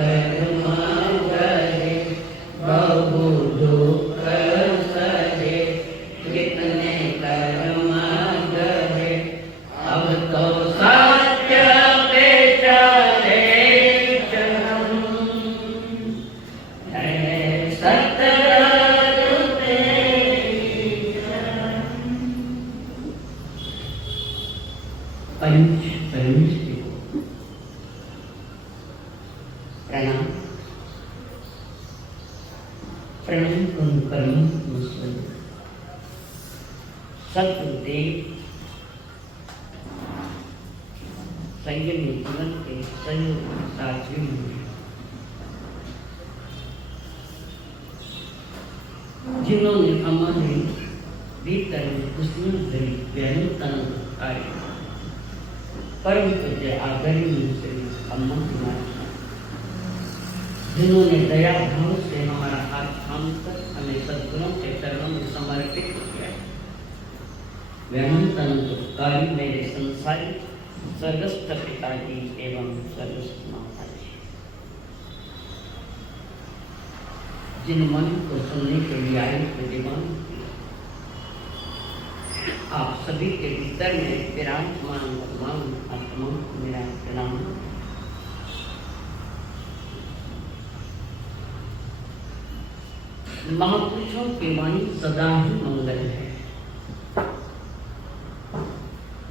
कर्म गहे, बहु दुख सहे, कितने कर्म गहे, अब तो सत्य पे चले चलम, है सतगुरु तेरी शरण। पंच परमेश्वरी को प्रणाम। प्रणम कर्म सतगुरुदेव संयमी जीवन के सहयोग साथियों में जिन्होंने हमारे भीतर उसमें भरी व्यंतन कार्य परम पूज्य आदरणीय श्री अम्मा कुमारी, जिन्होंने दया भाव से हमारा हाथ थामकर हमें सद्गुणों के चरणों में समर्पित किया। व्यंतन कार्य मेरे संसारी स्वर्गस्थ पिताजी एवं स्वर्गस्थ माताजी, जिन मन को सुनने के लिए आए विद्यमान, आप सभी के भीतर में विराजमान भगवान आत्मा को मेरा प्रणाम। महापुरुषों की वाणी सदा ही मंगल है।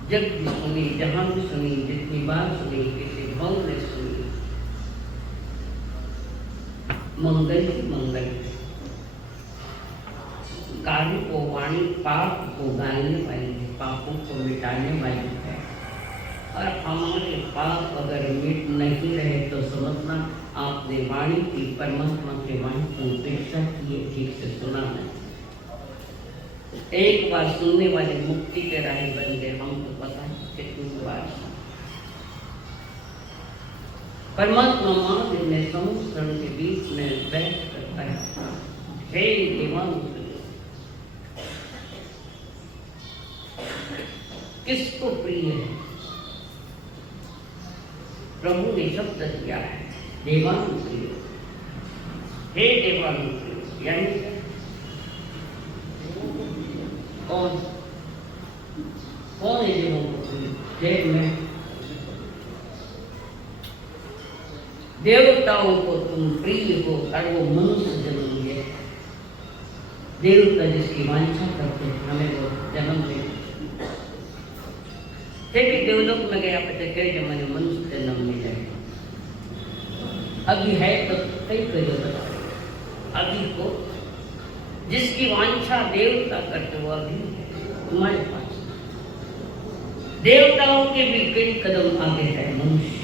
जब भी सुनी, जहां भी सुनी, जितनी बार सुनी, किसी भाव में सुनी, मंगल ही मंगल है। कार्य को वाणी पाप को गालने वाली है, पापों को मिटाने वाली है। और हमारे पाप अगर मिट नहीं रहे तो समझना आपने वाणी की, परमात्मा की वाणी की उपेक्षा की है, ठीक से सुना नहीं। एक बार सुनने वाले मुक्ति के राह बन गए, हमको पता है कितनी बार। परमात्मा माँ ने समुद्र के बीच में बैठ करता है, हे देवान किसको प्रिय है? प्रभु ने शब्द दिया है देवान प्रिय, हे देवान प्रिय, यानी कौन कौन है देव में? देवताओं को तुम प्रिय हो और वो मनुष्य जन्म लिए। देवता जिसकी वांछा करते हैं हमें वो जन्म दे। फिर भी देवलोक में गया पता कई जमाने मनुष्य जन्म मिल जाए। अभी है तो कई कई अभी को जिसकी वांछा देवता करते वो अभी तुम्हारे पास। देवताओं के भी कई कदम आगे है मनुष्य,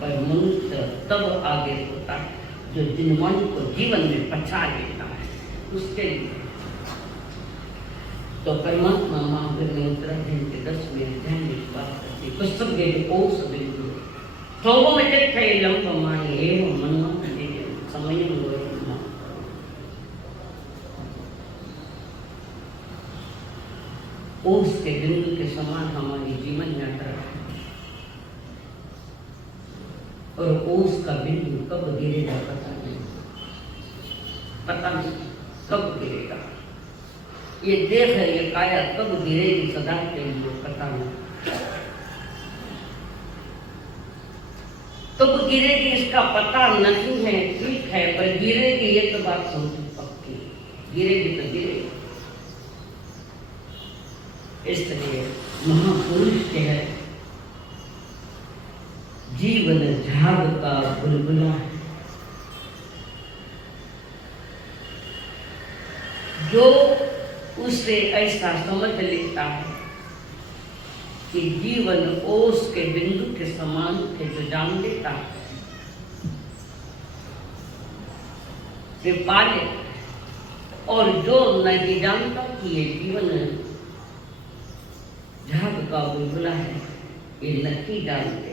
पर मनुष्य तब आगे होता है जो जिन मन को जीवन में पछा लेता है उसके लिए। तो परमात्मा महावीर ने उत्तराखंड के 10वें अध्याय में इस बात करती है, पुस्तक ओस बिंदु थोगो में थे लंब मानी एवं मनवा समय ओस के बिंदु के समान हमारी जीवन यात्रा है। और ओस का बिंदु कब गिरेगा पता नहीं कब गिरेगा। ये देह है, ये काया कब गिरेगी सदा के लिए पता नहीं। कब गिरेगी इसका पता नहीं है, ठीक है, पर गिरेगी ये तो बात समझो पक्की। गिरेगी तो गिरेगी। इसलिए महापुरुष के है जीवन झाग का बुलबुला है, जो उसे ऐसा समझ लेता है कि जीवन ओस के बिंदु के समान थे, जो जान लेता है वे पाले। और जो नहीं जानता कि ये जीवन झाग का बुलबुला है, ये नहीं जानते,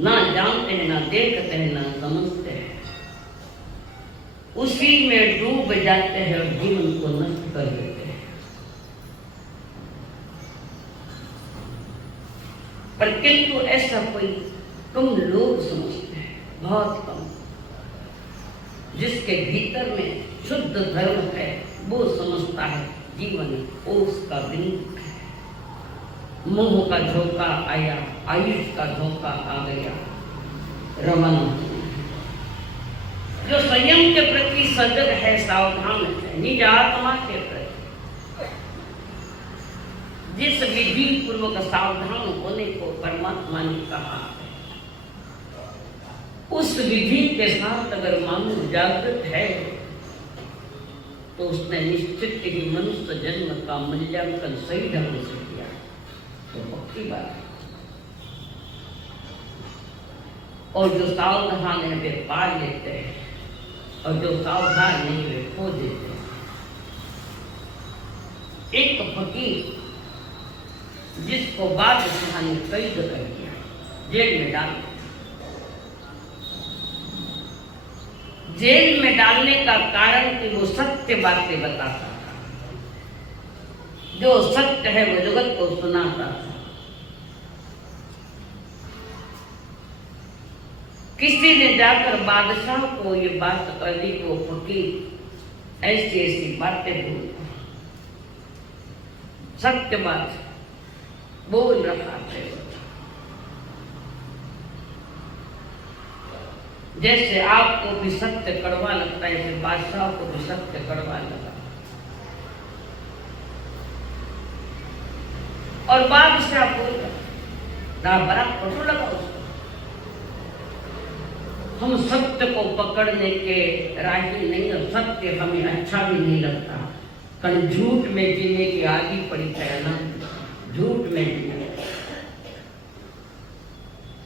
ना जानते हैं, ना देखते हैं, ना समझते हैं, उसी में डूब जाते हैं और जीवन को नष्ट कर देते हैं। पर किंतु ऐसा कोई कम लोग समझते हैं। बहुत कम। जिसके भीतर में शुद्ध धर्म है वो समझता है जीवन ओस का बिंदु है। मोह का झोंका आया, आयुष का झोंका आ गया, रवाना। जो संयम के प्रति सजग है, सावधान है, निज आत्मा के प्रति जिस विधि पूर्वक सावधान होने को परमात्मा ने कहा है, उस विधि के साथ अगर मानव जागृत है तो उसने निश्चित ही मनुष्य जन्म का मूल्यांकन सही ढंग से किया, तो पक्की बात है। और जो सावधान है वे पा लेते हैं, और जो सावधान नहीं वे खो देते हैं। एक फकीर जिसको बादशाह ने कैद कर दिया, जेल में डाल दिया। जेल में डालने का कारण कि वो सत्य बातें बताता था, जो सत्य है वो जगत को सुनाता था। किसी ने जाकर बादशाह को ये बात कर दी कि वो फकीर ऐसी ऐसी बातें बोलता, सत्य बात बोल रहा है। जैसे आपको भी सत्य कड़वा लगता है, जैसे बादशाह को भी सत्य कड़वा लगा। और बादशाह बोल रहा, बड़ा कटु लगा उसको। हम सत्य को पकड़ने के राही नहीं, और सत्य हमें अच्छा भी नहीं लगता। कल झूठ में जीने की आदि पड़ी है ना, झूठ में जीने।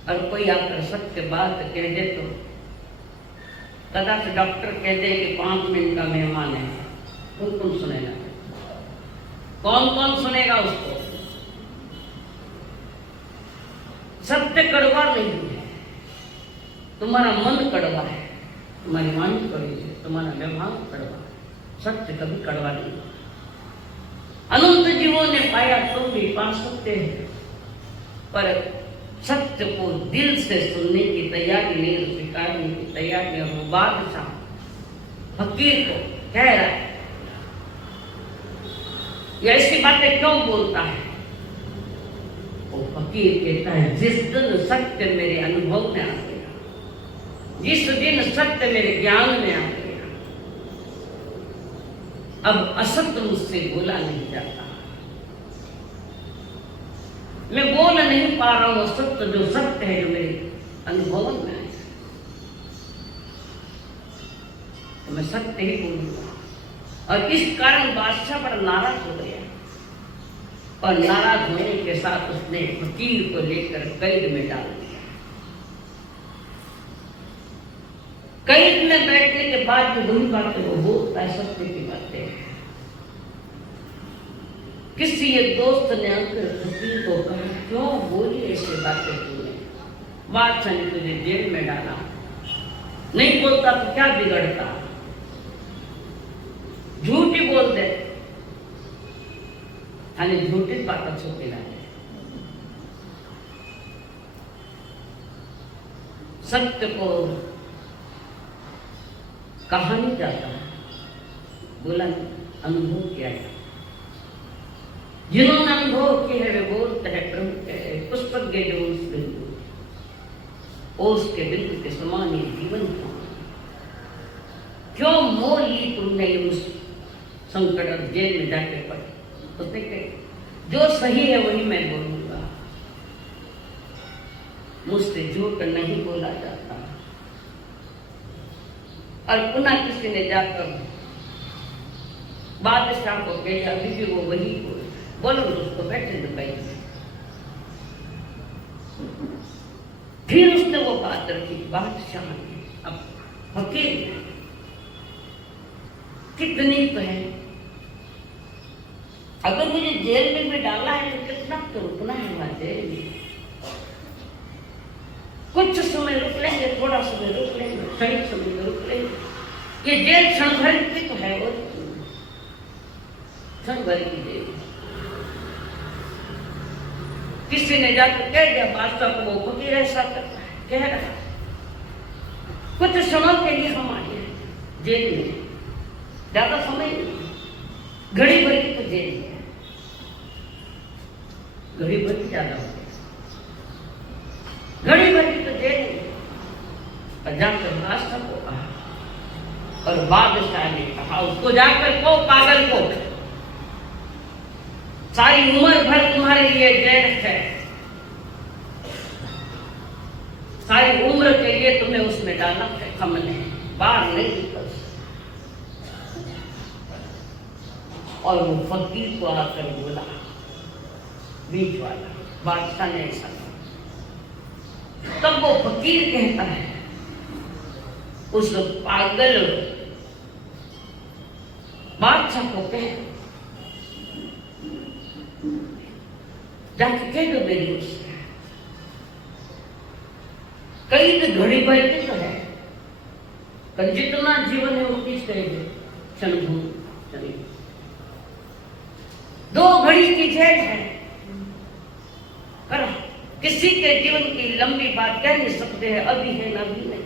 और कोई आकर सत्य बात कह दे तो कदाच डॉक्टर कह दे कि 5 मिनट का मेहमान है, कौन सुनेगा? कौन सुनेगा उसको? सत्य कड़वा नहीं है, तुम्हारा मन कड़वा है, तुम्हारी वाणी कड़वी है, तुम्हारा व्यवहार कड़वा है। सत्य कभी कड़वा नहीं। अनंत जीवों ने पाया तो भी पा सकते हैं, पर सत्य को दिल से सुनने की तैयारी नहीं, स्वीकारने की तैयारी। और वो बादशाह फकीर को कह रहा है, ये ऐसी बातें क्यों बोलता है? वो फकीर कहता है, जिस दिन सत्य मेरे अनुभव में आ गया, जिस दिन सत्य मेरे ज्ञान में आ गया, अब असत्य मुझसे बोला नहीं जाता। मैं बोल नहीं पा रहा हूं सत्य, जो सत्य है, जो मेरे अनुभव में है, तो मैं सत्य ही बोलूंगा। और इस कारण बादशाह बड़ा नाराज हो गया, और नाराज होने के साथ उसने फकीर को लेकर कैद में डाल दिया। कैद में बैठने के बाद जो वही बातें वो बोलता है, सत्य की बातें। किसी एक दोस्त ने आकर फकीर को कहा, क्यों बोली ऐसी बातें तूने? बादशाह ने तुझे जेल में डाला, नहीं बोलता तो क्या बिगड़ता? झूठ ही बोल दे, खाली झूठी बात छोटी ना है। सत्य को कहा नहीं जाता, बोला अनुभव किया है। जिन्होंने अनुभव किया है वे बोलते हैं, प्रभु पुस्तक के जो उस बिंदु, उसके बिंदु के समान ही जीवन था। क्यों मोह ली तुमने उस संकट और जेल में जाके पड़े? उसने कहा, जो सही है वही मैं बोलूंगा, मुझसे झूठ नहीं बोला जाता। और पुनः किसी ने जाकर बादशाह को कहा, अभी भी वो वही बोलो, उसको बैठे दुबई में। फिर उसने वो बात रखी, बादशाह ने, अब फकीर कितनी तो है, अगर मुझे जेल में भी डाला है तो कितना तो रुकना है वहां जेल में। कुछ समय रुक लेंगे, थोड़ा समय रुक लेंगे, क्षणिक समय रुक लेंगे। ये जेल क्षण भर की तो है, वो क्षण भर की जेल। किसी ने जाकर कह दिया बादशाह को, वो फकीर ऐसा करता है, कह रहा कुछ क्षणों के लिए हम आए जेल में, ज्यादा समय नहीं, घड़ी भर की तो जेल है, घड़ी भर की ज्यादा हो गया, घड़ी भर की तो जेल है। और जाकर बादशाह को कहा, और बादशाह ने कहा उसको, जाकर को पागल को, सारी उम्र भर तुम्हारे लिए जेल है, सारी उम्र के लिए तुम्हें उसमें डालना है, हमने बाहर नहीं निकल सकते। और वो फकीर को आकर बोला, बीच वाला बादशाह ने ऐसा कहा। तब वो फकीर कहता है उस पागल बादशाह को, कह जाके कह दो मेरी उससे, कई तो घड़ी भर की तो है, पर जितना जीवन है उतनी कहेंगे क्षण भूल चली, 2 घड़ी की जेल है। पर किसी के जीवन की लंबी बात कह नहीं सकते हैं, अभी है ना अभी नहीं,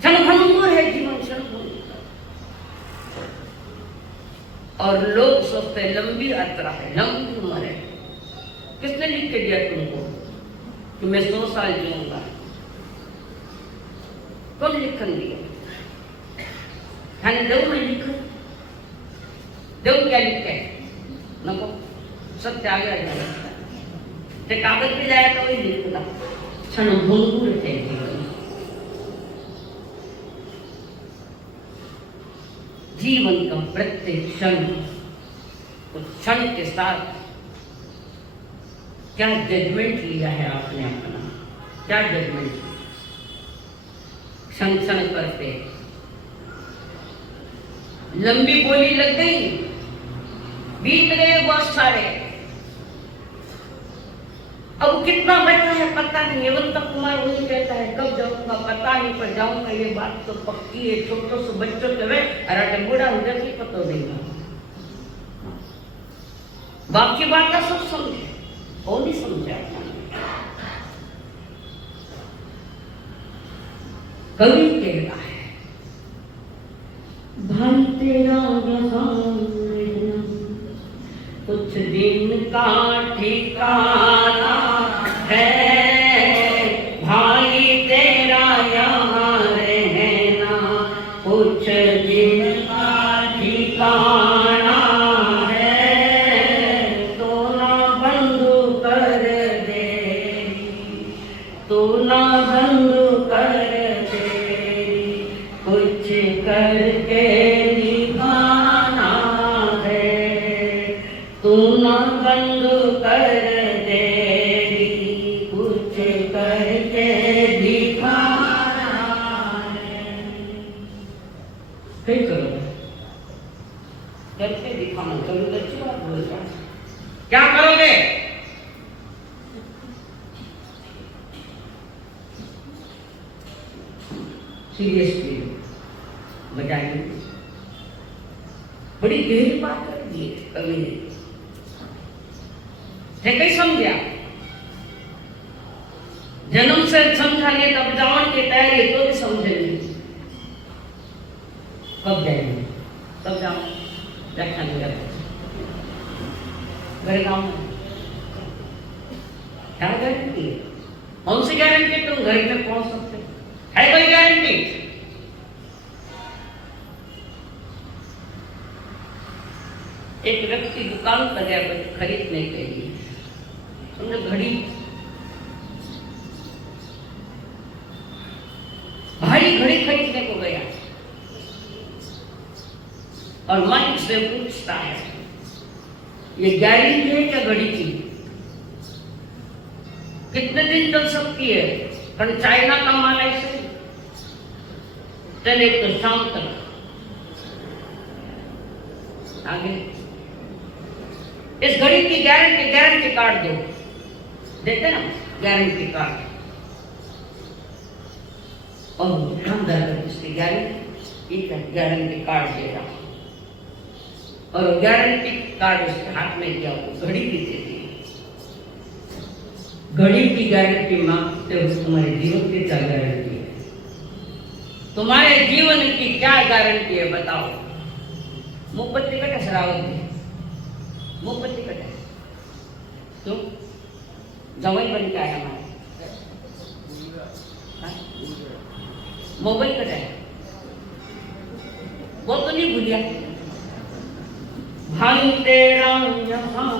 क्षणभंगुर है जीवन, क्षणभंगुर। और लोग सोचते हैं लंबी यात्रा है, लंबी उम्र है। किसने लिख के दिया तुमको कि मैं 100 साल जीऊंगा? कौन लिखन दिया? हाँ देव में लिखो, देव क्या लिखे नको, सत्य आ गया ते कागज पे जाए तो वही लिखना। क्षणभंगुर है जीवन, जीवन का प्रत्येक क्षण उस क्षण के साथ क्या जजमेंट लिया है आपने अपना, क्या जजमेंट? क्षण क्षण करते लंबी बोली लग गई, बीत गए बहुत सारे, अब कितना बचा है पता नहीं। एवं तक कुमार वही कहता है कब जाऊंगा पता नहीं, पर जाऊंगा ये बात तो पक्की है। छोटो से बच्चों के वे अरे बूढ़ा हो जाती पता देगा, बाकी बात का सब समझे, वो नहीं समझा। कवि कह रहा है भाई तेरा कुछ दिन का ठिकाना है, भाई तेरा यहाँ रहना कुछ दिन का ठिकाना है, तो ना बंद कर दे, तो ना बंद कर दे, कुछ करके दिखाना है, तू ना बंद कर दे, कुछ करके दिखाना है। फिर करो करके दिखाना, कभी अच्छी बात बोल रहा, क्या करोगे? सीरियसली बजाएंगे, बड़ी गहरी बात कर दी कवि ने, कहीं समझा जन्म से समझा नहीं, तब जान की तैयारी तो भी समझेंगे, कब जाएंगे तब जाओ व्याख्यान घर गाँव में क्या गारंटी है? कौन सी गारंटी तुम घर में पहुंच सकते है? कोई गारंटी? एक व्यक्ति दुकान पर गया खरीदने के लिए, उन्होंने घड़ी, भारी घड़ी खरीदने को गया और मालिक से पूछता है ये गारंटी है क्या घड़ी की? कितने दिन चल सकती है? पर चाइना का माल ऐसे चले तो शाम तक। आगे इस घड़ी की गारंटी कार्ड दो, देते ना गारंटी कार्ड, और दुकानदार इसकी गारंटी कार्ड दे रहा, और गारंटी कार्ड उसके हाथ में दिया, वो घड़ी भी दे दी। घड़ी की गारंटी मांगते हो, तुम्हारे जीवन की क्या गारंटी है? तुम्हारे जीवन की क्या गारंटी है बताओ? मुखपत्ती कटे शरावत की मुखपत्ती कटे क्यों? जवाई बन के आया हमारे मोबाइल कटे वो तो नहीं भूलिया। भाई तेरा यहाँ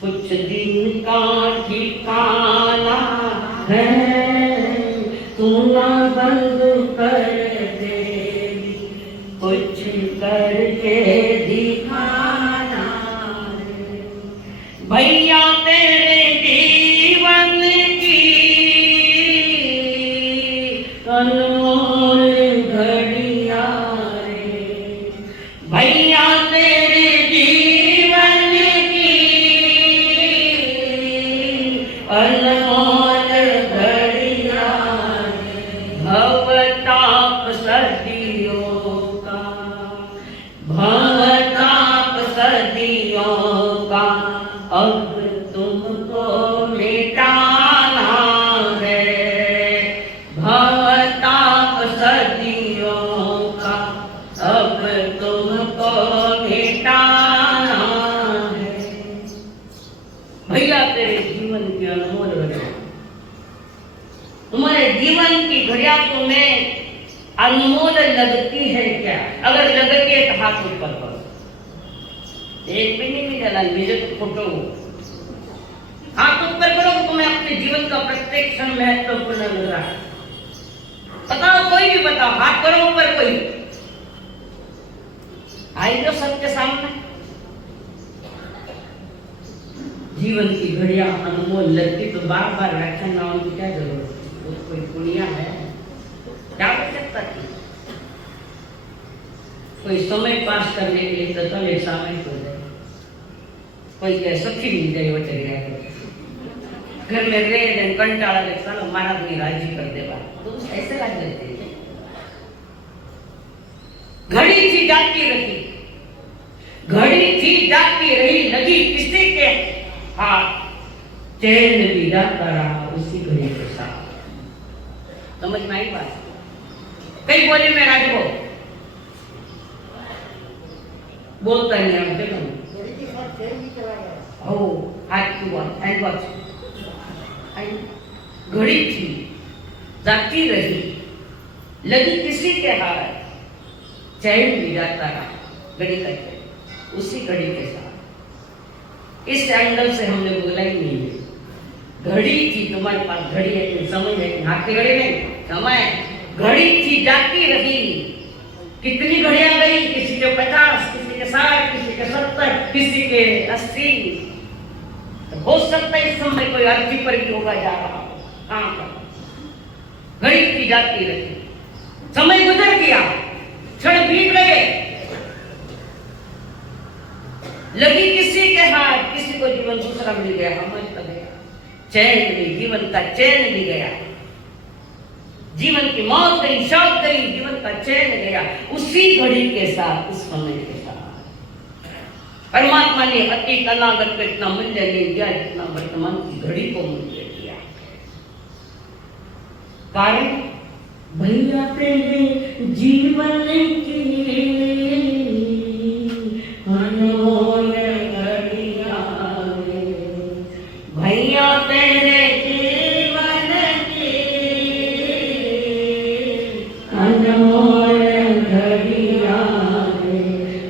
कुछ दिन का ठिकाना है, तू ना बंद कर दे, कुछ करके दिखाना है। भैया तेरे जीवन की अनमोल घड़ियां रे, भैया तेरे जीवन की अनमोल घड़ियां रे। भवताप सदियों का, भवताप सदियों का, अब तुमको मिटाना है। भवताप सदियों का, अब तुमको मिटाना है। भैया तेरे जीवन की अनमोल घड़ियां, तुम्हारे जीवन की घड़ियां तुम्हें अनमोल लगती है क्या? अगर लगती है तो हाथ ऊपर करो। एक भी नहीं मिला मुझे तो फोटो हाथ ऊपर करो, तुम्हें अपने जीवन का प्रत्येक क्षण महत्वपूर्ण लग रहा है। बताओ, कोई भी बताओ, हाथ करो ऊपर। कोई आई जो सबके सामने। जीवन की घड़ियां अनमोल लगती तो बार बार व्याख्यान नाम की क्या जरूरत है? कोई पुण्य है क्या आवश्यकता थी? कोई समय पास करने के लिए तो चल शामिल हो जाए, कोई क्या सखी मिल जाए वो चले जाए घर में रहे कंटाला ले चलो महाराज ने राजी कर दे बात, तो ऐसे लग जाते हैं। घड़ी थी जाती रही, घड़ी थी जाती रही, लगी किसी के हाथ, चैन भी जाता रहा उसी घड़ी के साथ। समझ में आई बात? कई बोले मैं राजभो बोलता नहीं है देखो हाथ की बात हैंड वॉच। घड़ी थी जाती रही, लगी किसी के हाथ, चैन भी जाता रहा घड़ी का चैन उसी घड़ी के साथ। इस एंगल से हमने बोला ही नहीं है। घड़ी थी, तुम्हारे पास घड़ी है, समय है, हाथ की घड़ी नहीं, समय। घड़ी थी जाती रही, कितनी घड़ियां गई, किसी के 50, किसी के 60, किसी के 70, किसी के 80। तो हो सकता है इस समय कोई अर्थी पर भी होगा जा रहा हो। कहां पर घड़ी थी जाती रही, समय गुजर गया, क्षण बीत गए, लगी किसी के हाथ, किसी को जीवन दूसरा मिल गया, समझ तो गया, चैन भी, जीवन का चैन भी गया, जीवन की मौत गई, शौक गई, जीवन का चैन गया उसी घड़ी के साथ, उस समय के साथ। परमात्मा ने अतीत अनागत को इतना मूल्य नहीं दिया जितना वर्तमान की घड़ी को मूल्य दिया। कारण भैया तेरे जीवन की अनमोल घड़ियां रे, भैया तेरे जीवन की अनमोल घड़ियां रे,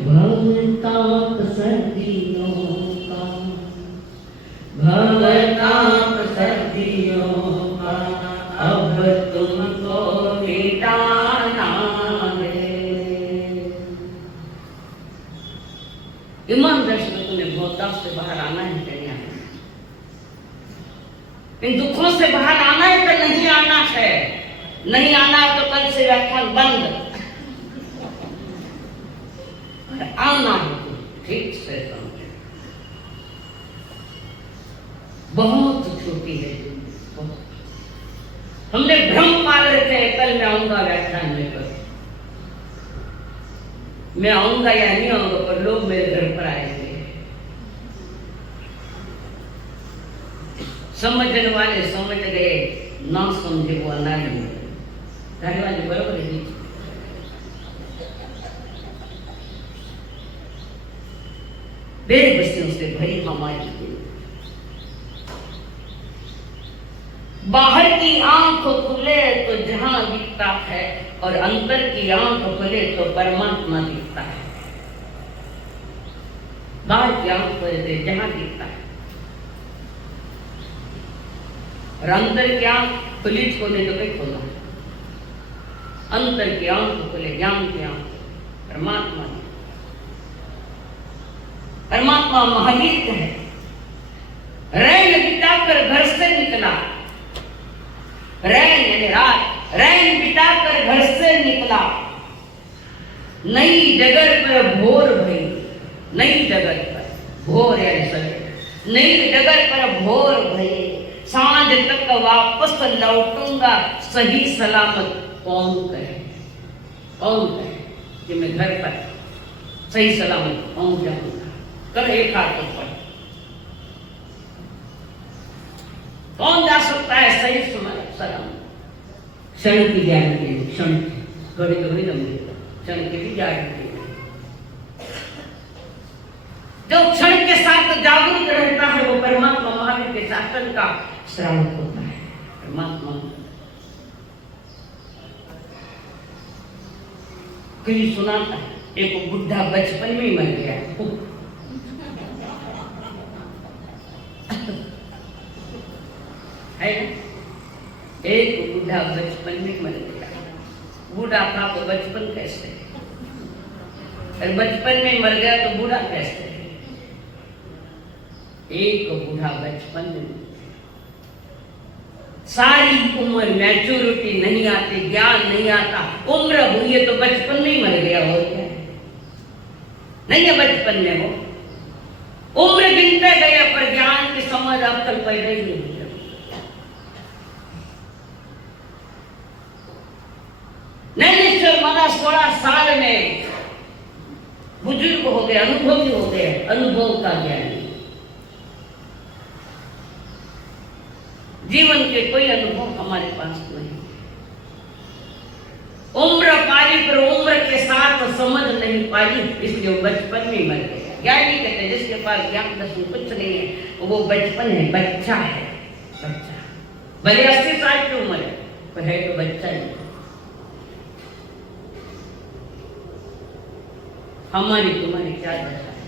भवताप सदियों का, भवताप सदियों का, अब तुमको मिटाना है। ईमानदारी से तुम्हें भवताप से बाहर आना है कि नहीं आना? इन दुखों से बाहर आना है कि नहीं आना है? नहीं आना है तो कल से व्याख्यान बंद। आना है तो ठीक से समझे। बहुत छोटी है, बहुत। हमने भ्रम पाल रखे हैं कल मैं आऊंगा व्याख्यान लेकर, मैं आऊंगा या नहीं आऊंगा, पर लोग मेरे घर पर आएंगे। समझने वाले समझ गए, ना समझे वो अनाड़ी हो गए। धारीवाली बरोबर है। बेबसियों से भरी हमारी दिल, बाहर की आंख खुले तो जहां दिखता है और अंदर की आंख खुले तो परमात्मा दिखता है। बाहर की आंख खुले तो जहां दिखता है और अंदर की आंख खुली खोले तो कहीं खोला। अंदर की आंख खुले, ज्ञान की आंख, परमात्मा। परमात्मा महावीर है। रैन बिताकर घर से निकला, रैन यानी रात, रैन बिताकर घर से निकला, नई डगर पर भोर भई, नई डगर पर भोर यानी सवेरे, नई डगर पर भोर भई, सांझ तक वापस लौटूंगा सही सलामत। कौन कहे, कौन कहे कि मैं घर पर सही सलामत पहुंच जाऊंगा? कर एक हाथ ऊपर, कौन जा सकता है सही सलामत? क्षण की गारंटी, क्षण घड़ी तो नहीं लंबी, क्षण की भी गारंटी। जो क्षण के साथ जागरूक रहता है वो परमात्मा महावीर के शासन का श्रावक होता है। परमात्मा कहीं सुनाता है, एक बुढ़ा बचपन में ही मर गया है ना? एक बूढ़ा बचपन में मर गया। बूढ़ा था तो बचपन कैसे, और बचपन में मर गया तो बूढ़ा कैसे? एक बूढ़ा बचपन में, सारी उम्र मैच्योरिटी नहीं आती, ज्ञान नहीं आता, उम्र हुई है तो बचपन में ही मर गया। हो क्या नहीं है बचपन में वो उम्र गिनते गया पर ज्ञान की समझ अब तक पैदा ही नहीं हुई। नैनेश्वर महाराज 16 साल में बुजुर्ग हो गए, अनुभवी हो गए, अनुभव का ज्ञानी। जीवन के कोई अनुभव हमारे पास नहीं। उम्र पाली पर उम्र के साथ समझ नहीं पाई, इसलिए बचपन में मर गया। ज्ञानी कहते हैं जिसके पास ज्ञान दर्शन कुछ नहीं है वो बचपन है, बच्चा है, बच्चा। भले 80 साल की उम्र है पर है तो बच्चा ही। हमारी तुम्हारी क्या दशा है?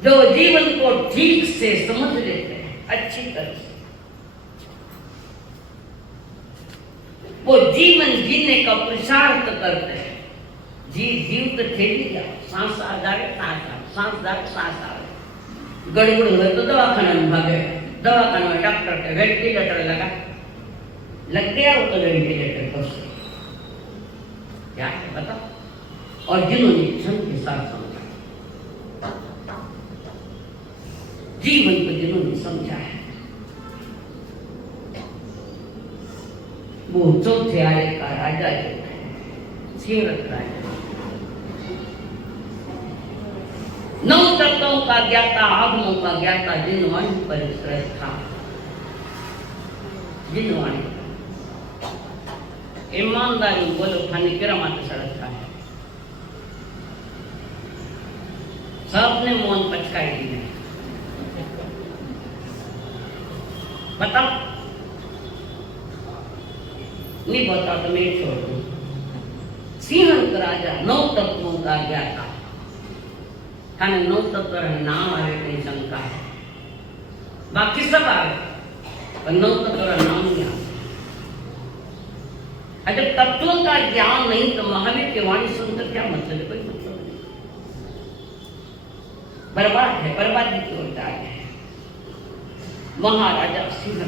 जो जीवन को ठीक से समझ लेते हैं अच्छी तरह से, वो जीवन जीने का पुरुषार्थ करते हैं। जीव तो ठेली जाओ, सांस आ जाए सांस जाए सांस आवे, गड़बड़ हुए तो दवाखाना में भागे, दवाखाना में डॉक्टर के वेंटिलेटर लग गया वो तो वेंटिलेटर पर क्या है बताओ। और जिन्होंने क्षण के साथ समझा, जीवन को जिन्होंने समझा है, वो चौथे आय का राजा जो है, सीरत राजा, 9 तत्वों का ज्ञाता, आगमों का ज्ञाता, जिनवाणी पर श्रद्धा, जिनवाणी ईमानदारी बोलो खाने केरा मात्र श्रद्धा है। सबने मौन पचकाई दी है। बताओ नहीं बता तो मैं छोड़ दूं। सिंहन राजा 9 तत्वों का ज्ञाता, खाने 9 तत्व नाम आवे कहीं शंका है, बाकी सब आवे पर 9 तत्व नाम नहीं आवे। जब तत्वों का ज्ञान नहीं तो महावीर की वाणी सुनकर क्या मतलब है? कोई मतलब नहीं। बर्बाद है, बर्बादी की ओर जा रहे हैं। महाराजा सिंह,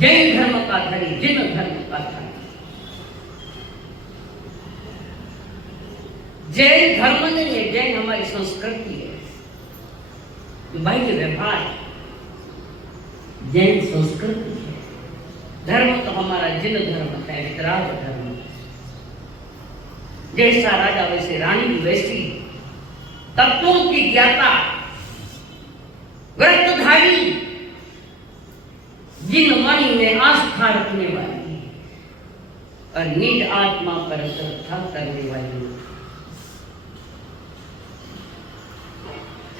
जैन धर्म का धनी, जिन धर्म का धनी। जैन धर्म नहीं है, जैन हमारी संस्कृति है, बाह्य व्यवहार, जैन संस्कृति है। धर्म तो हमारा जिन धर्म है, वितराग धर्म। जैसा राजा वैसे रानी, वैसी तत्वों की ज्ञाता, व्रत भारी जिन वाणी में आस्था रखने वाली और निज आत्मा पर श्रद्धा करने वाली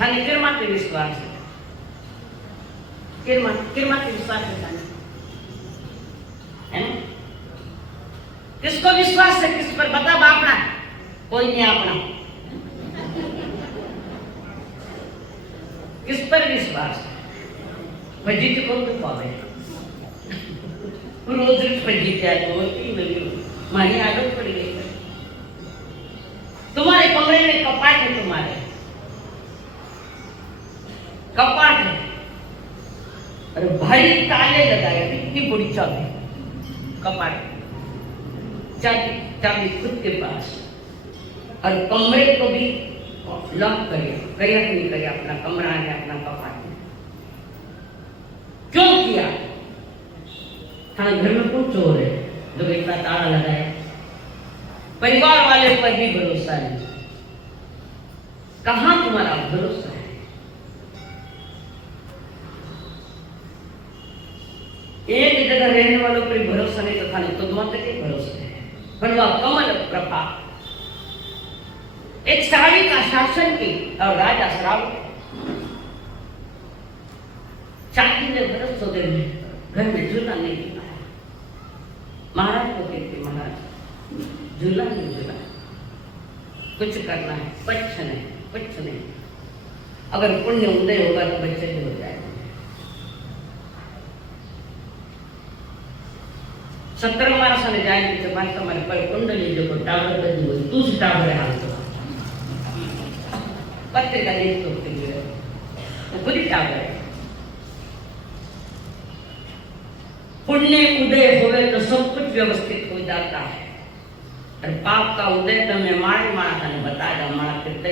थाने किरमा के विश्वास है। किरमा के विश्वास है ना? किसको विश्वास है? किस पर बता बापना? कोई नहीं अपना। किस पर विश्वास है? फजीती कौन तो पावे रोज फजीती है तो होती नहीं। मानी आदत पड़ गई है। तुम्हारे कमरे में कपाट है, तुम्हारे कपाट है और भारी ताले लगाए, इतनी बड़ी चाबी कपाट, चाबी खुद के पास और कमरे को भी लॉक करे, कया नहीं करे, अपना कमरा है, अपना कपाट है। क्यों किया? हाँ, घर में कौन चोर है जो इतना ताला लगाए? परिवार वाले पर भी भरोसा नहीं। कहां तुम्हारा भरोसा है? एक जगह रहने वालों पर भरोसा नहीं तो थाने तो तुम्हारे के भरोसा है। बनवा कमल प्रभा एक श्रावी का शासन की और राजा श्राव चाकी ने बरस हो गए, घर में झूला नहीं झूला। महाराज को कहते महाराज झूला नहीं झूला, कुछ करना है, कुछ नहीं। अगर पुण्य उदय होगा तो बच्चे भी हो जाएगा। 17 वर्ष ने जाएंगे तो बात हमारे पर कुंडली जो को टावर कर दी तू से टावर है हाल तो पत्रिका देख तो वो बुरी टावर है। पुण्य उदय होवे तो सब कुछ व्यवस्थित हो जाता है और पाप का उदय तो मैं मारे मारा ने बताया मारा कितने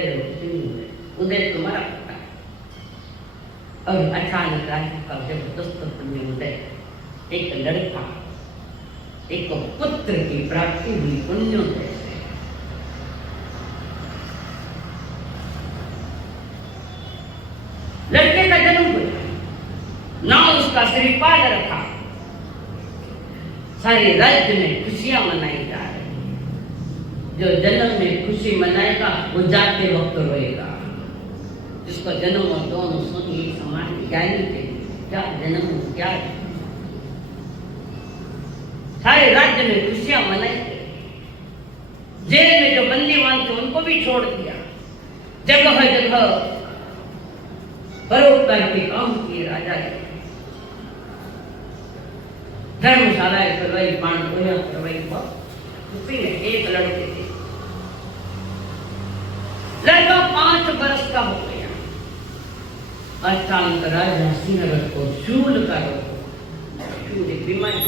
उदय तुम्हारा पता है। और अचानक राज्य का जबरदस्त पुण्य उदय, एक लड़का एक पुत्र की प्राप्ति हुई पुण्योदय से। लड़के का जन्म हुआ, नाम उसका श्रीपाल रखा। सारे राज्य में खुशियां मनाई जा रही। जो जन्म में खुशी मनाएगा वो जाते वक्त रोएगा। जिसका जन्म और दोनों सुनिए समान ज्ञानी थे, क्या जन्म क्या। सारे राज्य में खुशियां मनाई गई। जेल में जो बंदीवान थे उनको भी छोड़ दिया। जगह जगह परोपकार के काम किए राजा ने। धर्मशालाएं करवाई, पांडवों करवाई। उसी में एक लड़के थे, लड़का 5 वर्ष का हो गया। अचानक राजा सिंहरथ को शूल का रोग, बीमारी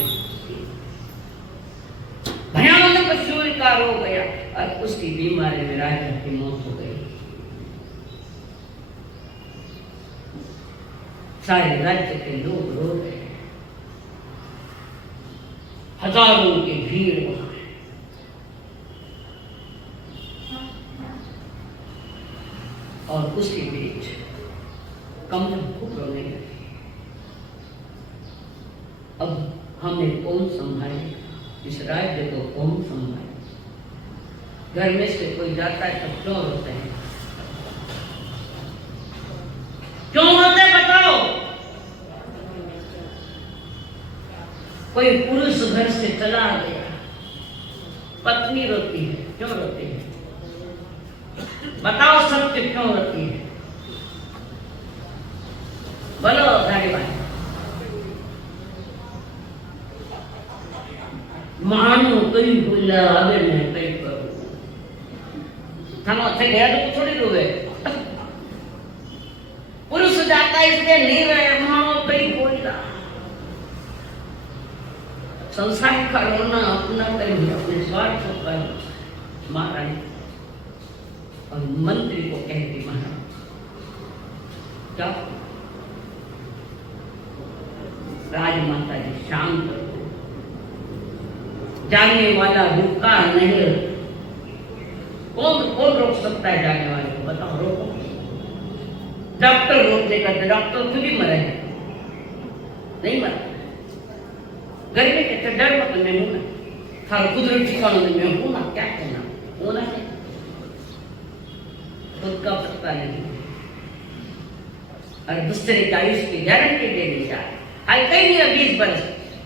भयानक शूल का रोग गया और उसकी बीमारी में राजा की मौत हो गई। सारे राज्य के लोग रो गए, हजारों की भीड़ वहां है। और उसके बीच कमला खूब रोने लगी। अब हमें कौन संभालेगा? इस राज्य को कौन संभाले? घर में से कोई जाता है तो क्यों रोते हैं? क्यों रोते बताओ? कोई पुरुष घर से चला गया, पत्नी रोती है, क्यों रोती है? बताओ सत्य क्यों रोती है? बोलो गाड़ी भाई। मानो कई बोला अबे मैं कई करूं। हम अच्छे गया तो थोड़ी रोए। पुरुष जाता इसलिए नहीं रहे, मानो कई बोला। संसार का रोना अपना करेंगे, अपने स्वार्थ पर महारानी और मंत्री को कहती महाराज क्या राजमाता जी शांत रहो, जाने वाला रुका नहीं। कौन रोक सकता है जाने वाले को? बताओ, रोको। डॉक्टर रोक नहीं करते, डॉक्टर खुद ही मरे हैं, नहीं मरा। गर्मी कहते डर मत, मैं हूं ना, थारा कुदरत ठिकाना मैं हूं ना, क्या कहना होना है, खुद का पता नहीं और दूसरे का आयुष की गारंटी देनी चाहिए। हाल कहीं नहीं 20 बरस,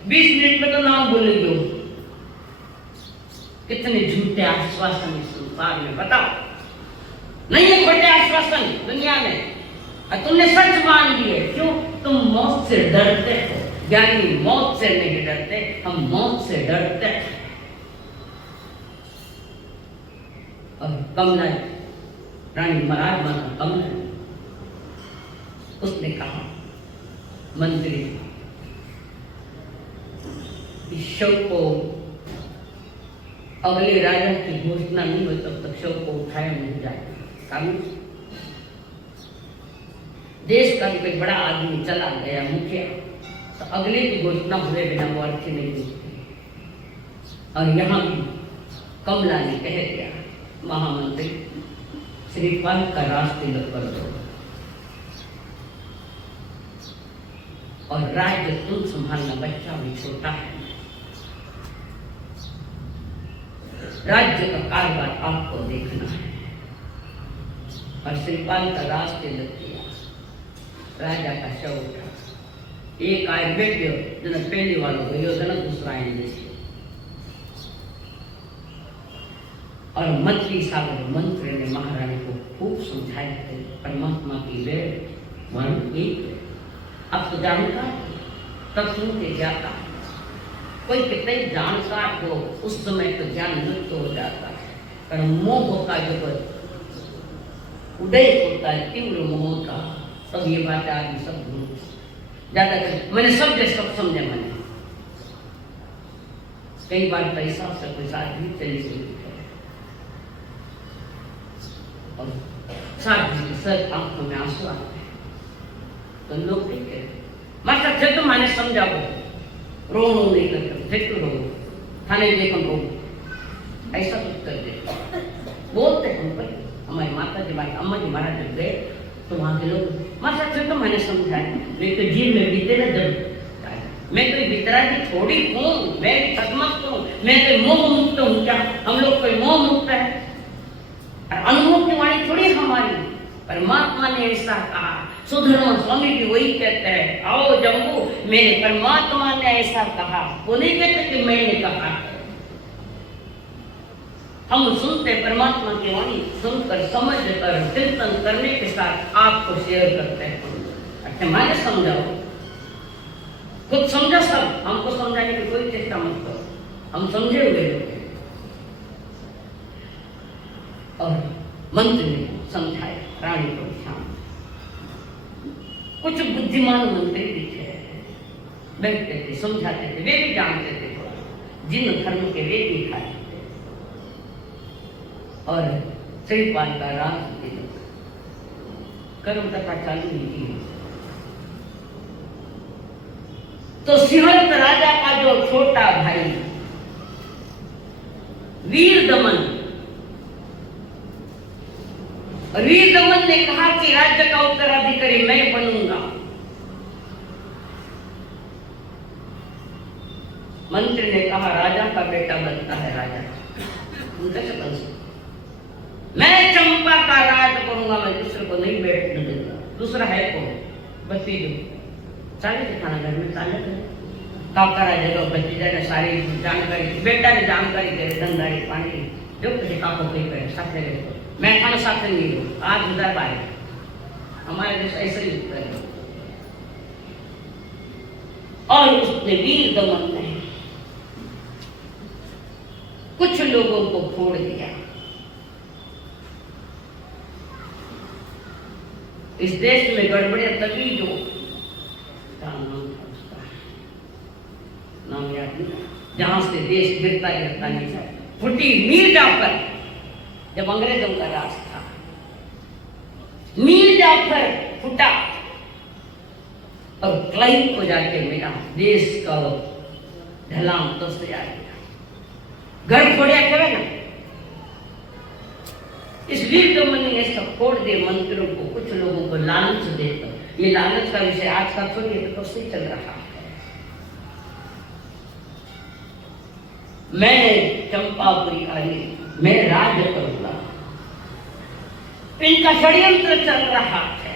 20 मिनट में तो नाम बोले दो। कितने झूठे आश्वासन इस संसार में, बताओ। नहीं है खोटे आश्वासन दुनिया में, और तुमने सच मान लिए। क्यों? तुम मौत से डरते हो। ज्ञानी मौत से नहीं डरते, हम मौत से डरते हैं। और कमला रानी महाराज माता कमला, उसने कहा मंत्री शव को अगले राजा की घोषणा नहीं हो तब तक शव को उठाया नहीं जाएगा। कानून देश का कोई बड़ा आदमी चला गया मुखिया, तो अगले की घोषणा हुए बिना वो अर्थी नहीं होती। और यहाँ भी कमला ने कह दिया, महामंत्री श्रीपाल का राज तिलक कर दो और राज्य तुम संभालना, बच्चा भी छोटा है, राज्य का कारोबार आपको देखना है। और श्रीपाल का राज तिलक किया, राजा का शव उठा, एक आय बेटे जन पहले वालों को योजना, दूसरा आएंगे और मंत्री सागर मंत्री ने महारानी को खूब समझाया थे परमात्मा की वेद वन एक। अब तो जानकार तब सुनते जाता, कोई कितने जानकार हो उस समय तो ज्ञान लुप्त हो जाता है, पर मोह का जब उदय होता है, तीव्र मोह का, सब ये बात आदमी सब भूल ज्यादा मैंने सब समझे। मैंने कई बार पैसा से कोई साथ भी चली गई और साथ सर आंखों में आंसू आते हैं, तो लोग कहते हैं मास्टर थे तो मैंने समझाओ, रो नहीं करते थे तो रो, थाने देखो रो, ऐसा उत्तर दे बोलते हम पर। हमारी माता जी हमारी अम्मा जी महाराज जब गए तो वहाँ के लोग मास्टर थे तो मैंने समझाया, मैं तो जेल में बीते ना जब, मैं कोई वितरागी थोड़ी हूँ, मैं भी खदमत हूँ, मैं तो मोह मुक्त हूँ। क्या हम लोग कोई मोह मुक्त है? अनुभव की वाणी थोड़ी हमारी, परमात्मा ने ऐसा कहा। सुधर्मा स्वामी भी वही कहते हैं, आओ जम्बू मेरे परमात्मा ने ऐसा कहा, वो नहीं कहते कि मैंने कहा। हम सुनते परमात्मा की वाणी, सुनकर समझकर कीर्तन करने के साथ आपको शेयर करते हैं। अच्छा मैंने समझाओ, खुद समझा सब, हमको समझाने की कोई चेष्टा मत करो, हम समझे हुए लोग। और मंत्री ने समझाया रानी को शांत। कुछ बुद्धिमान मंत्री भी थे, बैठते थे समझाते थे, वे भी जानते थे जिन धर्म के वे भी खाए थे। और श्रीपाल का राज तिलक कर्म कथा चालू नहीं की तो सिंहत राजा का जो छोटा भाई वीर दमन ने कहा कि राज्य का उत्तराधिकारी मैं बनूंगा। मंत्री ने कहा राजा का बेटा बनता है राजा, कैसे बन सकता? मैं चंपा का राज करूंगा, मैं दूसरे को नहीं बैठने दूंगा। दूसरा है कौन? भतीजो सारे दिखाना घर में साले काका राजा भतीजा ने सारी जानकारी, बेटा ने जानकारी दे, धंधारी पानी जो किसी काको कहीं करे साथ ले, मैं खाना साथ नहीं लूँ। आज 2012 हमारे देश ऐसे ही उत्तर है। और उसने वीर दमन ने कुछ लोगों को फोड़ दिया। इस देश में गड़बड़े तभी जो नाम याद नहीं, जहां से देश गिरता गिरता नहीं फुटी मीर जाफर, जब अंग्रेजों का राज था मीर जाफर फुटा और क्लाइव को जाके मिला, देश का ढलान तो से आ गया, घर फोड़िया करे ना। इस वीर दमन ने सब फोड़ दिए मंत्रियों को, कुछ लोगों को लालच देकर, ये लालच का विषय आज का थोड़ी है, तो कब से चल रहा है। मैं चंपापुरी आई, मैं राज करूंगा, इनका षड्यंत्र चल रहा है।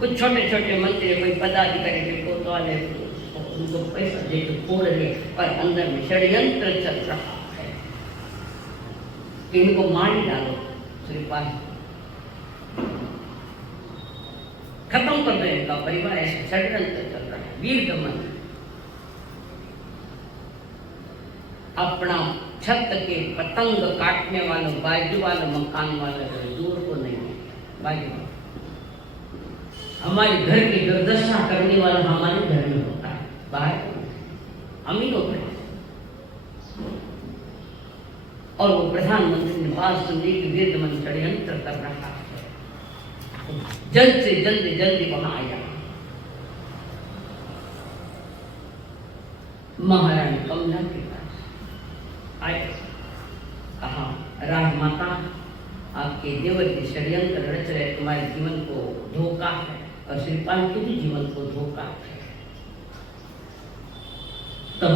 कुछ छोटे छोटे मंत्री, कोई पदाधिकारी के कोतवाले उनको पैसा देकर फोड़ रहे, और अंदर में षड्यंत्र चल रहा है कि इनको मार डालो, श्रीपाल खत्म कर दो इनका परिवार। ऐसा षड्यंत्र चल रहा है। वीर दमन अपना छत के पतंग काटने वालों, बाजू वाला मकान वाला दूर को नहीं, बाजू हमारे घर की दुर्दशा करने वाला हमारे घर में होता है, बाहर अमीर होता है। और वो प्रधानमंत्री ने बात सुन ली कि वीर दमन षड्यंत्र कर रहा है, जल्द से जल्दी वहां आया। महारानी कमला के पास आए, कहा राजमाता आपके देवर के षड्यंत्र रच रहे, तुम्हारे जीवन को धोखा है और श्रीपाल के भी जीवन को धोखा है। तब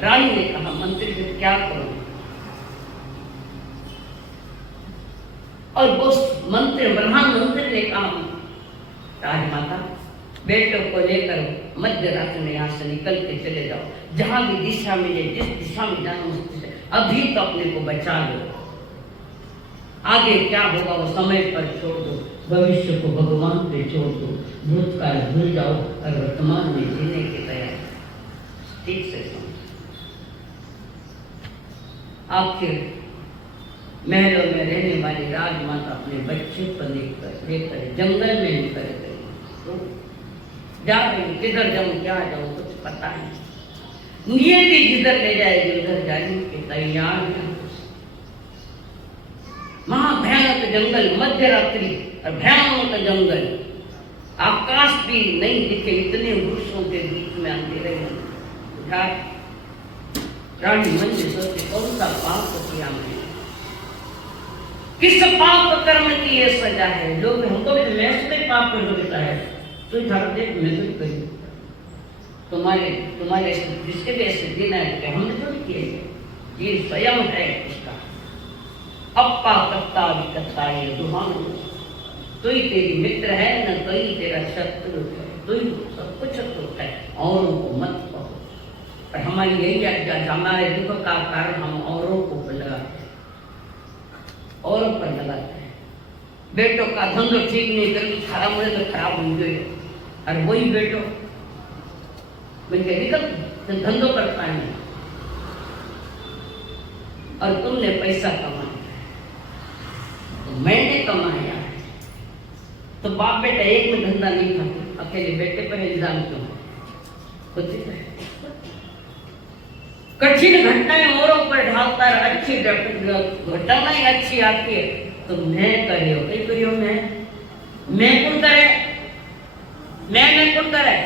रानी ने कहा मंत्री से क्या करूं, और वो मंत्री प्रधानमंत्री ने कहा राजमाता बेटों को लेकर मध्य रात्रि में यहाँ से निकल के चले जाओ, जहां भी दिशा मिले, जिस दिशा में जाना अभी तो अपने को बचा लो, आगे क्या होगा वो समय पर छोड़ दो, भविष्य को भगवान पे छोड़ दो, भूतकाल भूल जाओ और वर्तमान में जीने की तैयारी ठीक से समझो। आखिर महलों में रहने वाली राजमाता अपने बच्चे को लेकर जंगल में निकल गई। तो जा रही, किधर जाऊं क्या जाऊं कुछ पता नहीं, नियति जिधर ले जाएगी उधर जाने की तैयार है। महाभयानक जंगल, मध्य रात्रि और भयानक जंगल, आकाश भी नहीं दिखे, इतने वृक्षों के बीच में अंधेरे में रानी मन से सोचे कौन सा पाप किया मैंने, किस पाप कर्म की ये सजा है। लोग हमको भी मैं पाप कर देता है, तो देख मैं तो कही तुम्हारे जिसके भी ऐसे दिन है हमने थोड़ी किए, ये स्वयं है उसका अप्पा कत्ता विकत्ता ये दुहान, तो ही तेरी मित्र है न तो ही तेरा शत्रु है, तो ही सब कुछ शत्रु है, औरों को मत कहो। पर हमारी यही आज्ञा, हमारे दुख का कारण हम औरों को लगाते हैं, औरों पर लगाते हैं। बेटों का धंधो ठीक नहीं करके खराब हो तो खराब हो गए, और वही बेटो मुझे निकल धंधो करता है और तुमने पैसा कमाया, मैंने कमाया है, तो बाप बेटा एक में धंधा नहीं था, अकेले बेटे पर इल्जाम क्यों? कठिन घटनाएं औरों पर ढालता है, अच्छी घटनाएं अच्छी आती है तो मैं करियो, कई करियो मैं कौन करे, मैं कौन करे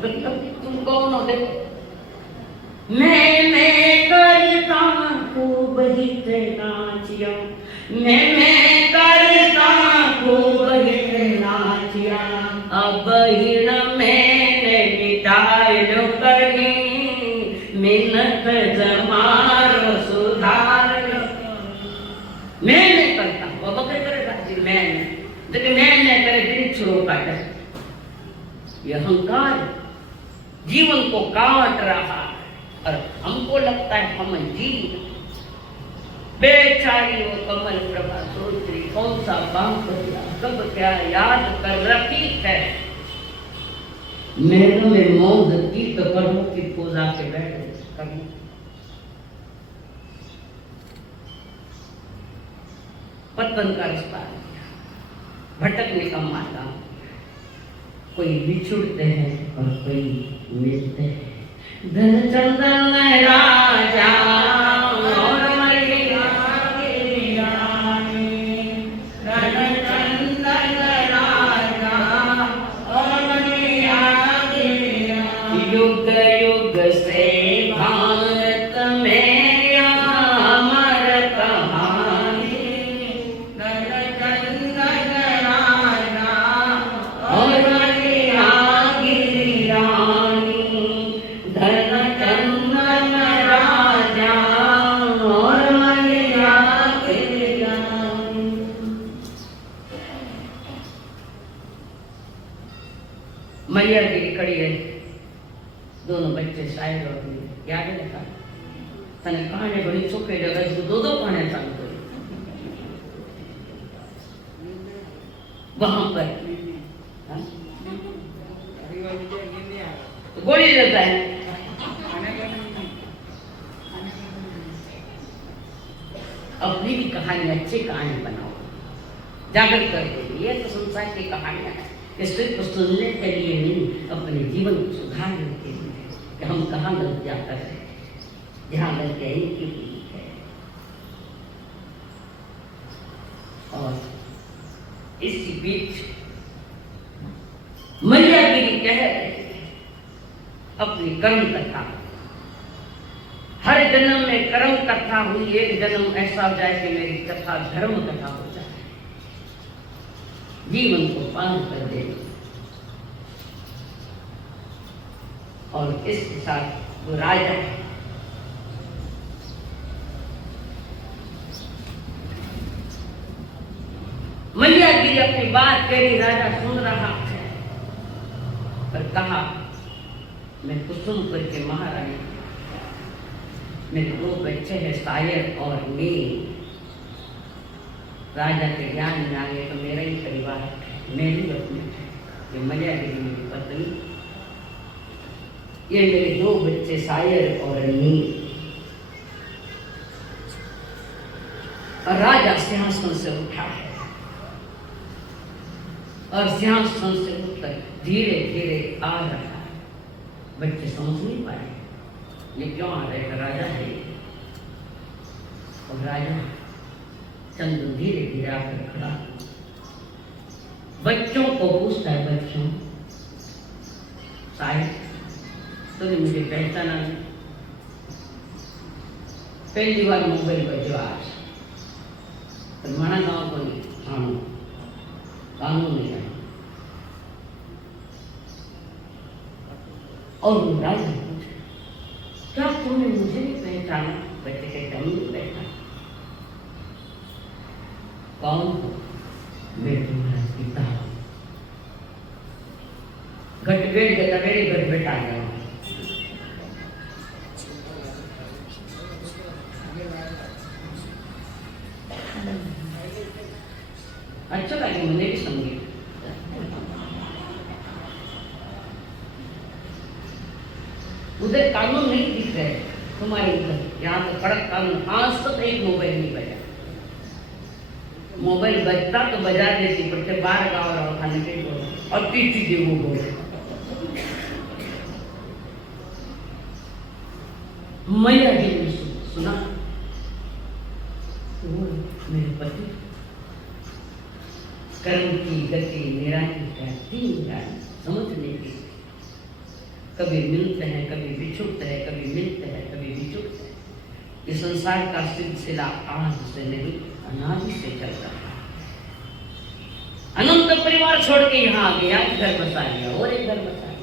तुम कौन हो? देखो मैं करता खूब हित नाचिया, मैं करता खूब हित नाचिया, अब हिण मैंने मिटाए लो करनी, मिन्नत जमारो सुधार लो। मैंने करता वो बकरे करेगा जी, मैंने देखिए मैंने करे दिन छोड़ो काटे, ये अहंकार जीवन को काट रहा है और हमको लगता है हम जी। बेचारी वो कमल प्रभा सोच रही कौन सा पाप किया, कब क्या याद कर रखी है, महलों में मौज की तो प्रभु की पूजा के बैठे कभी पतन का रास्ता, भटकने का मार्ग, कोई बिछुड़ते हैं और कोई मिलते हैं। धन चंदन राजा और मरिया की रानी, धन चंदन राजा और मरिया की रानी, युग युग से भारत में अमर कहानी, मैया गिरी खड़ी है, दोनों बच्चे शायर और याद है तने कहानी बड़ी चौके जगह से दो कहानियां चालू करी वहां पर तो गोली लेता है। अपनी भी कहानी अच्छी कहानी बनाओ, जागृत कर दो। ये तो संसार की कहानियां है, ये सिर्फ सुनने के लिए नहीं, अपने जीवन को सुधारने के लिए कि हम कहाँ गलतियां कर रहे हैं, जहाँ गलतियां इनकी हुई है। और इसी बीच मैया गिरी कह रहे अपनी कर्म कथा, हर जन्म में कर्म कथा हुई, एक जन्म ऐसा हो जाए कि मेरी कथा धर्म कथा हो जाए, जीवन को पार कर दे। और इसके साथ वो राजा मैया गिरी अपनी बात कह रही, राजा सुन रहा है, पर कहा मैं कुसुमपुर के महारानी, मेरे दो बच्चे हैं शायर और नील। राजा के ज्ञान में आ गए तो मेरा ही परिवार है, मेरी अपनी है, ये मैया गिरी मेरी पत्नी, ये मेरे दो बच्चे शायर और नील। और राजा सिंहासन से उठा है और सिंहासन से उठकर धीरे धीरे आ रहा है। बच्चे समझ नहीं पाए ये क्यों आ रहे, राजा है। और राजा चंद्र धीरे धीरे आकर खड़ा, बच्चों को पूछता है, बच्चों शायद तूने मुझे पहचाना नहीं, पहली बार मोबाइल बजो आज, तो माना गाँव को नहीं कानून नहीं है। और राजा क्या तुमने मुझे नहीं पहचाना? बच्चे के कम नहीं पहचाना। कौन हो? मैं तुम्हारा पिता हूं। घट बैठ गया, मेरे घर बैठा गया। अच्छा लगे मुझे भी संगीत। उधर कानून नहीं दिख रहे तुम्हारे उधर, यहाँ तो कड़क कानून। आज तक एक मोबाइल नहीं बजा, मोबाइल बजता तो बजा देती, पर बाहर गाँव रहा खाने के बोल और तीसरी दे वो बोले। मैया जी ने सुना तो मेरे पति कर्म की गति निराशा करती समझने की, कभी मिलते हैं, कभी बिछुड़ते हैं, कभी मिलते हैं, कभी बिछुड़ते हैं। ये संसार का सिलसिला आज से नहीं, अनादि से चलता है। अनंत परिवार छोड़ के यहाँ आ गया, घर बसा लिया और एक घर बसा लिया।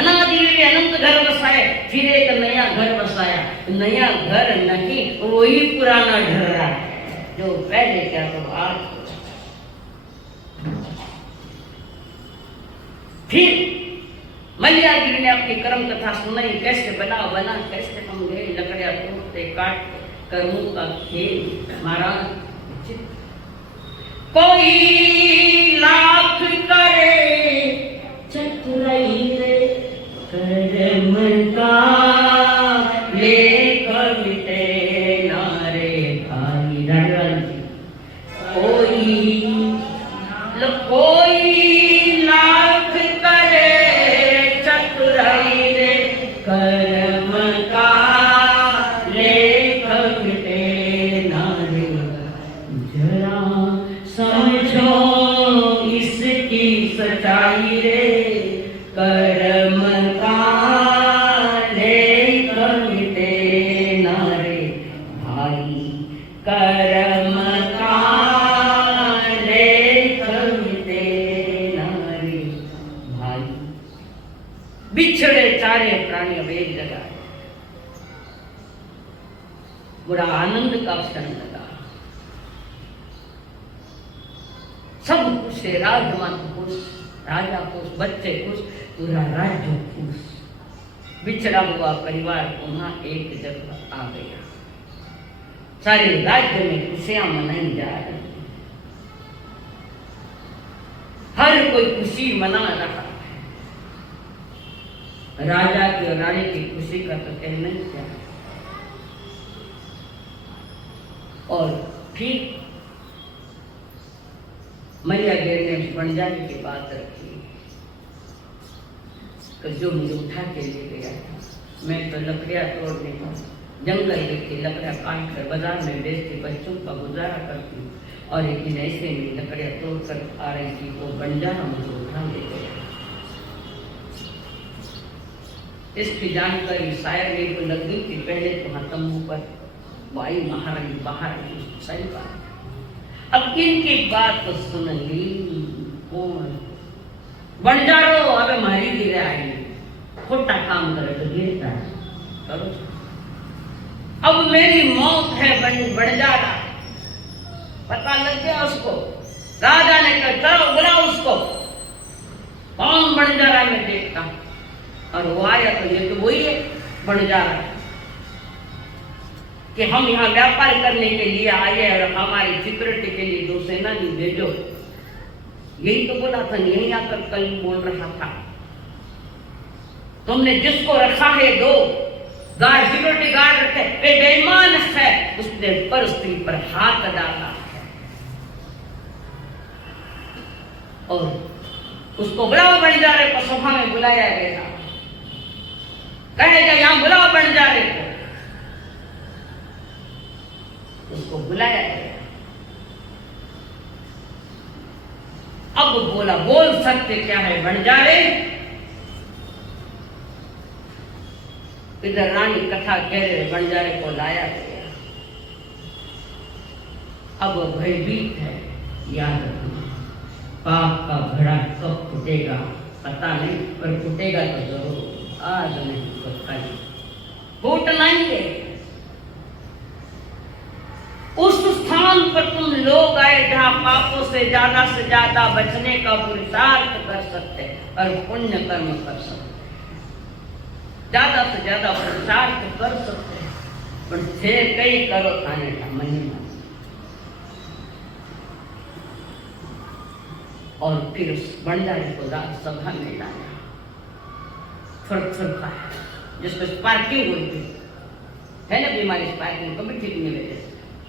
अनादि में अनंत घर बसाए, फिर एक नया घर बसाया। नया घर नहीं, वही पुराना घर रहा है जो पहले क्या तो आज। फिर मैया गिरी ने अपनी कर्म कथा सुनाई, कैसे बना कैसे हम गए लकड़ियां तोड़ते काटते, कर्मों का खेल। महाराज कोई लाख करे चतुराई रे, कर्म का लेख मिटे नारे भाई। कोई लाख करे चतुराई रे, कर्म का लेख मिटे नारे। जरा समझो इसकी सच्चाई रे, कर्म का लेख मिटे नारे भाई। कर्म का लेख मिटे नारे भाई। बिछड़े चारे प्राणी अब एक जगह है। बड़ा आनंद का क्षण लगा। सब कुछ है, राजमान कुछ राजा खुश, बच्चे खुश, पूरा राज्य खुश। बिछड़ा हुआ परिवार पुनः एक जगह आ गया। सारे राज्य में खुशियां मनाई जा रही, हर कोई खुशी मना रहा है। राजा की और रानी की खुशी का तो कहना ही क्या। और फिर मैया देर ने बनजारी की बात रखी तो जो मुझे उठा के ले गया था, मैं तो लकड़ियाँ तोड़ने का जंगल देखती, लकड़ियाँ काट कर बाजार में बेचती, बच्चों का गुजारा करती, और एक दिन ऐसे में लकड़ियाँ तोड़ कर आ रही थी, वो बंजारा मुझे उठा ले गया। इसकी जानकारी शायर ने को लग गई थी। पहले तो तंबू पर वाई महारानी बाहर सही बात। अब किनकी बात तो सुन ली, कौन बंजारो अबे मारी गिरे आई, खोटा काम करे तो गिरता है, करो। अब मेरी मौत है बंजारा, पता लग गया उसको। राजा ने कहा चलो बुलाओ उसको। कौन बंजारा में देखता, और वो आया तो ये तो वही है बंजारा कि हम यहाँ व्यापार करने के लिए आए और हमारी सिक्योरिटी के लिए 2 सेनानी भेजो। यही तो बोला था, यही आकर कल बोल रहा था। तुमने जिसको रखा है 2 गार्ड, सिक्योरिटी गार्ड रखे, वे बेईमान है, उसने पर स्त्री पर हाथ डाला है। और उसको बुलाओ बंजारे को। सभा में बुलाया गया, कहेगा यहाँ बुलाओ बंजारे को। उसको बुलाया गया। अब बोला, बोल सकते क्या है बंजारे। इधर रानी कथा कह रहे, बंजारे को लाया गया। अब भयभीत है, याद रखना पाप का घड़ा कब फूटेगा पता नहीं, पर फूटेगा तो जरूर, आज नहीं तो कल फूटना ही है। उस स्थान पर तुम लोग आए जहां पापों से ज्यादा बचने का पुरुषार्थ कर सकते और पुण्य कर्म कर सकते, ज्यादा से ज्यादा पुरुषार्थ कर सकते, पर थे कई करो खाने का मन ही मन। और फिर उस बंजारे को सभा में लाया, थर खाया, जिसको स्पार्किंग हुई थी, है ना बीमारी स्पार्किंग, कभी ठीक नहीं हुए,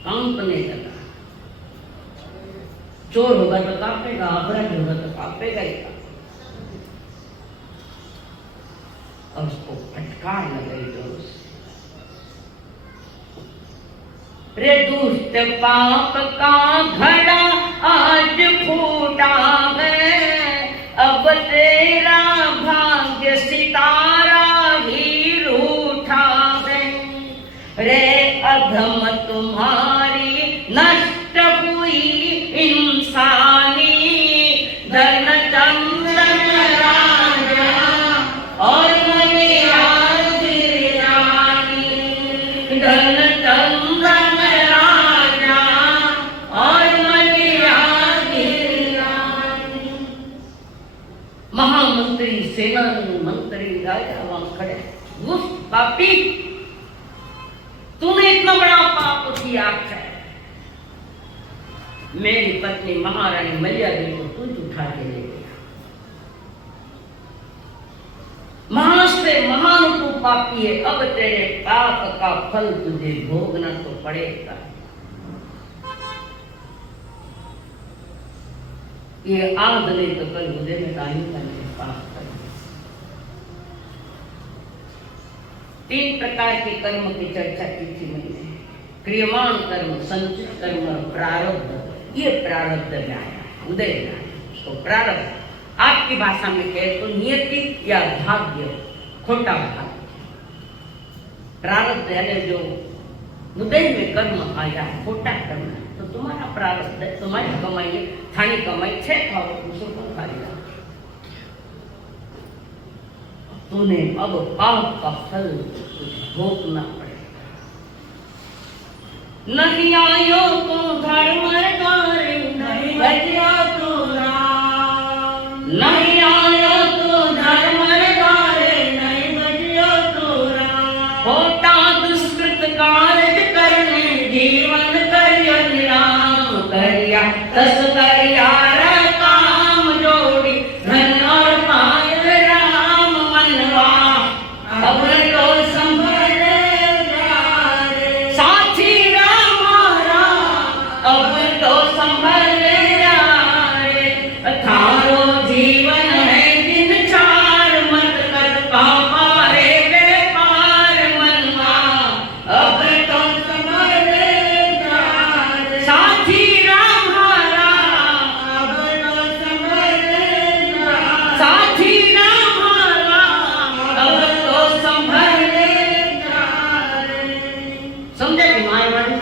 काम तो नहीं लगा। चोर होगा तो कांपेगा, अपराध होगा तो कांपेगा ही। और उसको फटकार लगाई जोर से, रे दुष्ट पाप का घड़ा आज फूटा है, अब तेरा भाग्य सितारा ही रूठा है। रे अधम तुम्हारी नष्ट हुई इंसानी, धन चंदन राजा और मनिया रानी, धन चंदन राजा और मनिया रानी। महामंत्री, सेनानी मंत्री, राजा वहां खड़े, उस पापी तूने इतना बड़ा पाप किया है, मेरी पत्नी महारानी मैया देवी को तू उठा के ले गया। महान से महान तू पापी है, अब तेरे पाप का फल तुझे भोगना तो पड़ेगा। ये आज नहीं तो कल मुझे में रानी का पाप कर। 3 प्रकार के कर्म की चर्चा की थी मैंने, क्रियमाण कर्म, संचित कर्म और प्रारब्ध। ये प्रारब्ध में आया, उदय में आया, उसको प्रारब्ध आपकी भाषा में कहे तो नियति या भाग्य, खोटा भाग्य। प्रारब्ध यानी जो उदय में कर्म आया, खोटा कर्म, तो तुम्हारा प्रारब्ध है, तुम्हारी कमाई है, थानी कमाई 6 खाओ, दूसरों को खा लिया। तूने अब पाप का फल भोगना पड़ेगा। नहीं आयो तो धर्म नहीं बजिया तू राम, नहीं जीवन करियन राम करिया तस करिया रे काम जोड़ी धन और पाए राम मनवा अब तो संभल साथी राम अब तो संभल थारो जीवन है दिन चार मत कर पापा रे व्यापार मनवा अब तो संभल साथी राम अब तो संभल साथी राम अब तो संभल समझे कि माय वाणी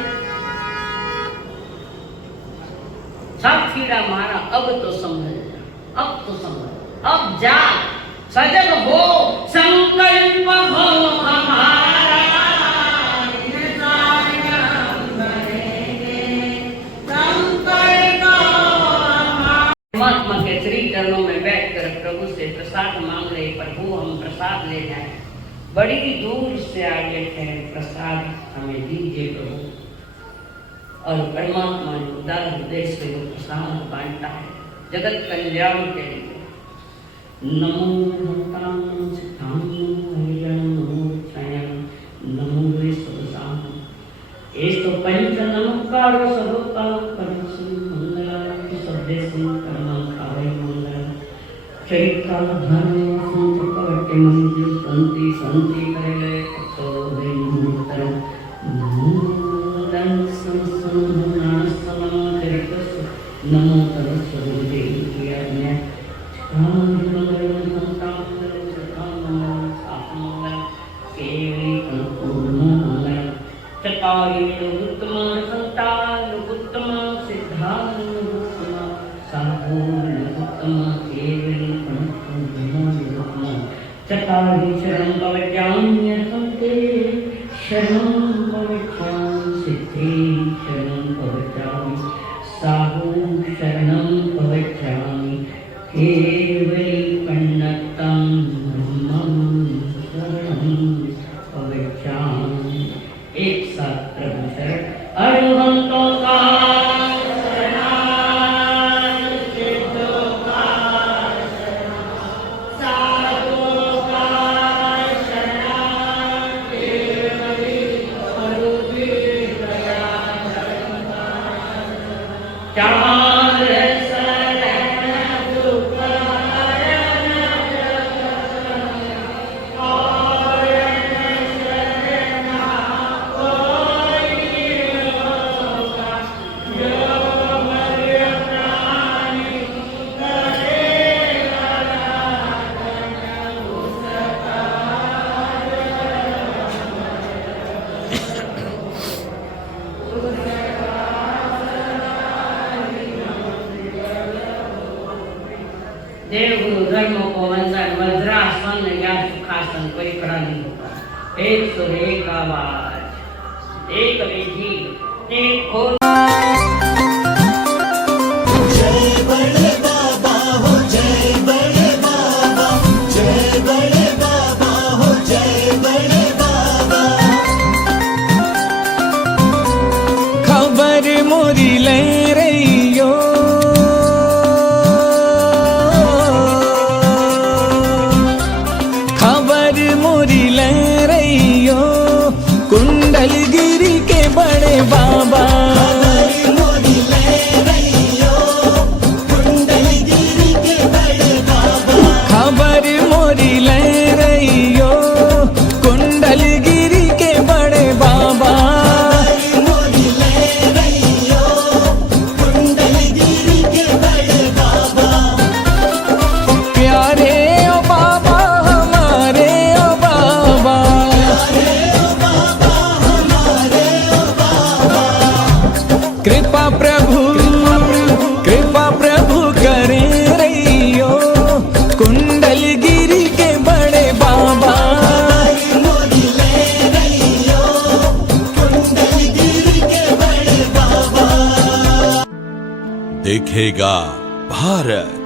साथी राम अब तो संभल अब तो संभल अब जा सजग हो संकल्प हो हमारा महात्मा के श्री चरणों में बैठकर प्रभु से प्रसाद मांग रहे प्रभु हम प्रसाद ले जाए बड़ी दूर से आए थे प्रसाद हमें दीजिए प्रभु और परमात्मा जो उदार हृदय से वो प्रसाद बांटता है जगत कल्याण के लिए नमो भगवान सिद्धांत नमो छाया नमो विश्वसाम एस्तो पंच नमस्कार सर्वका परमसु मंगला सद्देसु कर्मकाय मंगला चैत्र धर्म संकटे मंदिर संति संति करे तो देनुतर नमो नमो सरस्वती चकारी उत्तम संतान उत्तम सिद्धांत उत्तम साहून उत्तम चकारी शरण पवज्ञान्य संते शरण पवज्ञान सिद्धि शरण पवज्ञान साहू शरणं पवज्जामि केवली कन्नतं ब्रह्मं शरणं पवज्जामि एक साथ प्रभु शरण अरुहंतो का देव गुरु धर्म को वंदन वज्रासन या सुखासन कोई खड़ा नहीं होगा एक सुर एक आवाज एक विधि एक खोल जय बड़े बाबा हो जय बड़े बाबा जय बड़े बाबा हो जय बड़े बाबा खबर मोरी ले रहियो कुंडलगिरी के बड़े बाबा कुंडलगिरी के बड़े बाबा खबर मोरी ले रहियो कुंडलगिरी के बड़े बाबा कुंडलगिरी के बड़े बाबा प्यारे ओ बाबा हमारे ओ बाबा कृपा प्रभु करे रहियो कुंडलगिरी के बड़े बाबा कुंडलगिरी के बड़े बाबा देखेगा भारत।